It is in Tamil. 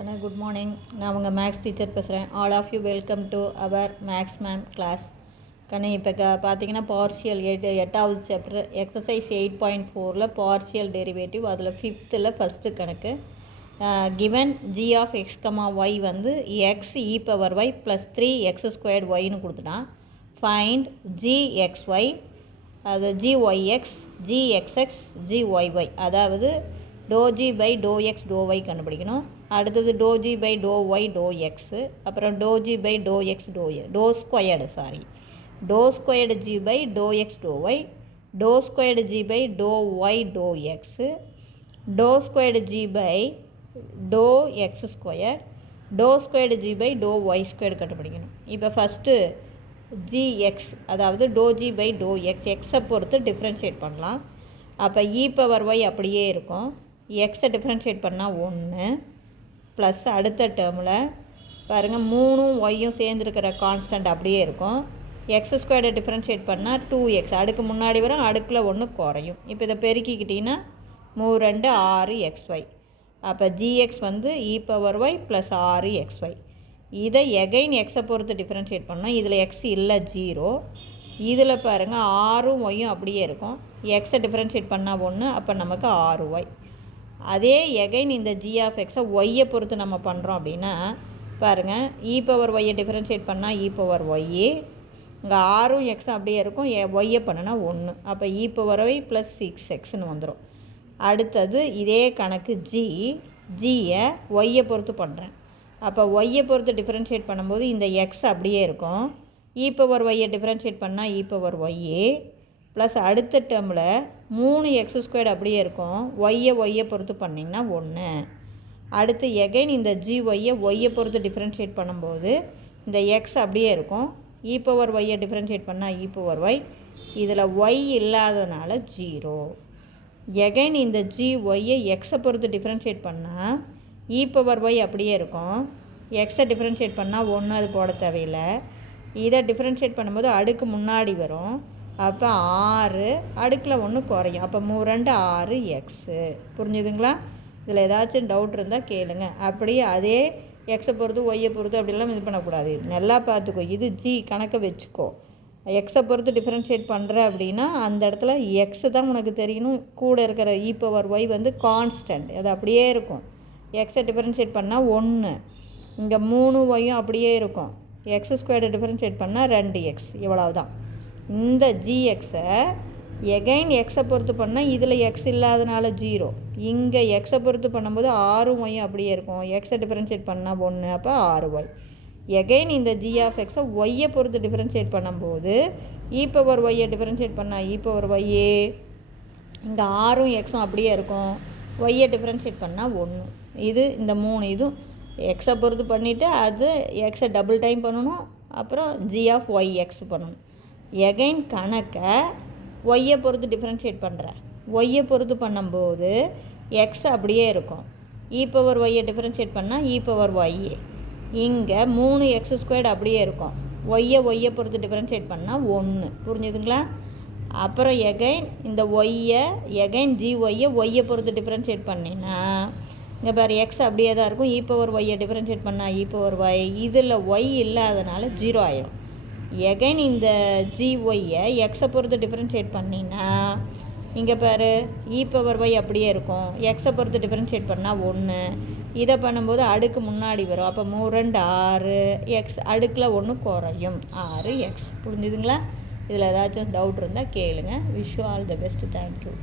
Good morning. நான் உங்கள் மேக்ஸ் டீச்சர் பேசுகிறேன். All of you welcome to our maths ma'am class. இப்போ பார்த்தீங்கன்னா பார்ஷியல் 8வது சாப்டர் எக்ஸசைஸ் 8.4 பார்ஷியல் டெரிவேட்டிவ், அதில் 5th ஃபஸ்ட்டு கணக்கு. Given g of x, y வந்து x e power y plus 3x² yன்னு கொடுத்துட்டான். ஃபைண்ட் gxy, அது gyx, gxx, gyy, அதாவது ∂g by ∂x ∂y கண்டுபிடிக்கணும். அடுத்தது ∂g by ∂y ∂x, அப்புறம் ∂g by ∂x ∂y, ∂squared g by ∂x ∂y, ∂squared g by ∂y ∂x, ∂squared g by ∂x squared, ∂squared g by ∂y squared கண்டுபிடிக்கணும். இப்போ ஃபஸ்ட்டு gx, அதாவது ∂g by ∂x, எக்ஸை பொறுத்து டிஃப்ரென்ஷியேட் பண்ணலாம். அப்போ e பவர் y அப்படியே இருக்கும். எக்ஸை டிஃப்ரென்ஷியேட் பண்ணால் 1 ப்ளஸ் அடுத்த டேர்மில் பாருங்கள் 3ம் ஒய்யும் சேர்ந்துருக்கிற கான்ஸ்டன்ட் அப்படியே இருக்கும். எக்ஸ் ஸ்கொயர்டை டிஃப்ரென்ஷியேட் பண்ணால் 2x, அடுக்கு முன்னாடி வரும், அடுக்கில் 1 குறையும். இப்போ இதை பெருக்கிக்கிட்டிங்கன்னா 3 2 6xy. அப்போ gx வந்து e power y plus 6xy. இதை எகைன் எக்ஸை பொறுத்து டிஃப்ரென்ஷியேட் பண்ணோம். இதில் எக்ஸ் இல்லை 0, இதில் பாருங்கள் 6ம் ஒய்யும் அப்படியே இருக்கும். எக்ஸை டிஃப்ரென்ஷியேட் பண்ணால் 1, அப்போ நமக்கு 6y. அதே எகைன் இந்த g ஆஃப் எக்ஸை ஒய்யை பொறுத்து நம்ம பண்ணுறோம் அப்படின்னா பாருங்கள் e பவர் ஒய்யை டிஃப்ரென்ஷியேட் பண்ணால் e பவர் ஒய்யே, இங்கே 6ம் எக்ஸும் அப்படியே இருக்கும், ஒய்யை பண்ணுனா 1, அப்போ e பவர் ஒய் ப்ளஸ் 6xன்னு வந்துடும். அடுத்தது இதே கணக்கு ஜியை ஒய்யை பொறுத்து பண்ணுறேன். அப்போ ஒய்யை பொறுத்து டிஃப்ரென்ஷியேட் பண்ணும்போது இந்த எக்ஸ் அப்படியே இருக்கும். e பவர் ஒய்யை டிஃப்ரென்ஷியேட் பண்ணால் e பவர் ஒய்யே ப்ளஸ் அடுத்த டேர்மில் 3x² அப்படியே இருக்கும். ஒய்யை பொறுத்து பண்ணிங்கன்னா 1. அடுத்து எகைன் இந்த ஒய்யை பொறுத்து டிஃப்ரென்ஷியேட் பண்ணும்போது இந்த எக்ஸ் அப்படியே இருக்கும். e பவர் ஒய்யை டிஃப்ரென்ஷியேட் பண்ணால் e பவர் ஒய், இதில் ஒய் இல்லாதனால 0. எகைன் இந்த ஒய்யை எக்ஸை பொறுத்து டிஃப்ரென்ஷியேட் பண்ணால் e பவர் ஒய் அப்படியே இருக்கும். எக்ஸை டிஃப்ரென்ஷியேட் பண்ணால் 1, அது போட தேவையில்லை. இதை டிஃப்ரென்ஷியேட் பண்ணும்போது அடுக்கு முன்னாடி வரும், அப்போ 6, அடுக்கில் 1 குறையும், அப்போ 3 2 6x. புரிஞ்சுதுங்களா? இதில் ஏதாச்சும் டவுட் இருந்தால் கேளுங்க. அப்படியே அதே எக்ஸை பொறுத்து ஒய்யை பொறுத்து அப்படிலாம் இது பண்ணக்கூடாது. நல்லா பார்த்துக்கோ, இது கணக்கை வச்சுக்கோ. எக்ஸை பொறுத்து டிஃப்ரென்ஷியேட் பண்ணுற அப்படின்னா அந்த இடத்துல எக்ஸு தான் உனக்கு தெரியணும். கூட இருக்கிற e பவர் ஒய் வந்து கான்ஸ்டன்ட், அது அப்படியே இருக்கும். எக்ஸை டிஃப்ரென்ஷியேட் பண்ணால் 1, இங்கே 3 ஒய்யும் அப்படியே இருக்கும். x² டிஃப்ரென்ஷியேட் பண்ணால் 2x, இவ்வளவுதான். இந்த gxை எகைன் எக்ஸை பொறுத்து பண்ணால் இதில் எக்ஸ் இல்லாதனால 0, இங்கே எக்ஸை பொறுத்து பண்ணும்போது 6ம் ஒய்யும் அப்படியே இருக்கும். எக்ஸை டிஃப்ரென்ஷியேட் பண்ணால் 1, அப்போ 6y. எகைன் இந்த g ஆஃப் எக்ஸை ஒய்யை பொறுத்து டிஃப்ரென்ஷியேட் பண்ணும்போது e பவர் ஒய்யை டிஃப்ரென்ஷியேட் பண்ணால் e பவர் ஒய்யே, இங்கே 6ம் எக்ஸும் அப்படியே இருக்கும். ஒய்யை டிஃப்ரென்ஷியேட் பண்ணால் 1. இது இந்த 3 இதுவும் எக்ஸை பொறுத்து பண்ணிவிட்டு அது எக்ஸை டபுள் டைம் பண்ணணும், அப்புறம் g ஆஃப் ஒய் எக்ஸ் பண்ணணும். எகைன் கணக்கை ஒய்யை பொறுத்து டிஃப்ரென்ஷியேட் பண்ணுறேன். ஒய்யை பொறுத்து பண்ணும்போது எக்ஸ் அப்படியே இருக்கும். e பவர் ஒய்யை டிஃப்ரென்ஷியேட் பண்ணால் e பவர் ஒய்யே, இங்கே 3x² அப்படியே இருக்கும். ஒய்யை பொறுத்து டிஃப்ரென்ஷியேட் பண்ணால் 1. புரிஞ்சுதுங்களா? அப்புறம் எகைன் இந்த எகைன் ஒய்யை பொறுத்து டிஃப்ரென்ஷியேட் பண்ணினா இங்கே பாரு எக்ஸ் அப்படியே தான் இருக்கும். e பவர் ஒய்யை டிஃப்ரென்ஷியேட் பண்ணால் e பவர் ஒய், இதில் ஒய் இல்லாதனால 0 ஆயிடும். எகைன் இந்த ஒய்யை எக்ஸை பொறுத்து டிஃப்ரென்ஷியேட் பண்ணினா இங்கே பாரு e பவர் ஒய் அப்படியே இருக்கும். எக்ஸை பொறுத்து டிஃப்ரென்ஷியேட் பண்ணால் 1, இதை பண்ணும்போது அடுக்கு முன்னாடி வரும், அப்போ 3 2 6x, அடுக்கில் 1 குறையும், 6x. புரிஞ்சுதுங்களா? இதில் ஏதாச்சும் டவுட் இருந்தால் கேளுங்க. Wish you all the best. Thank you.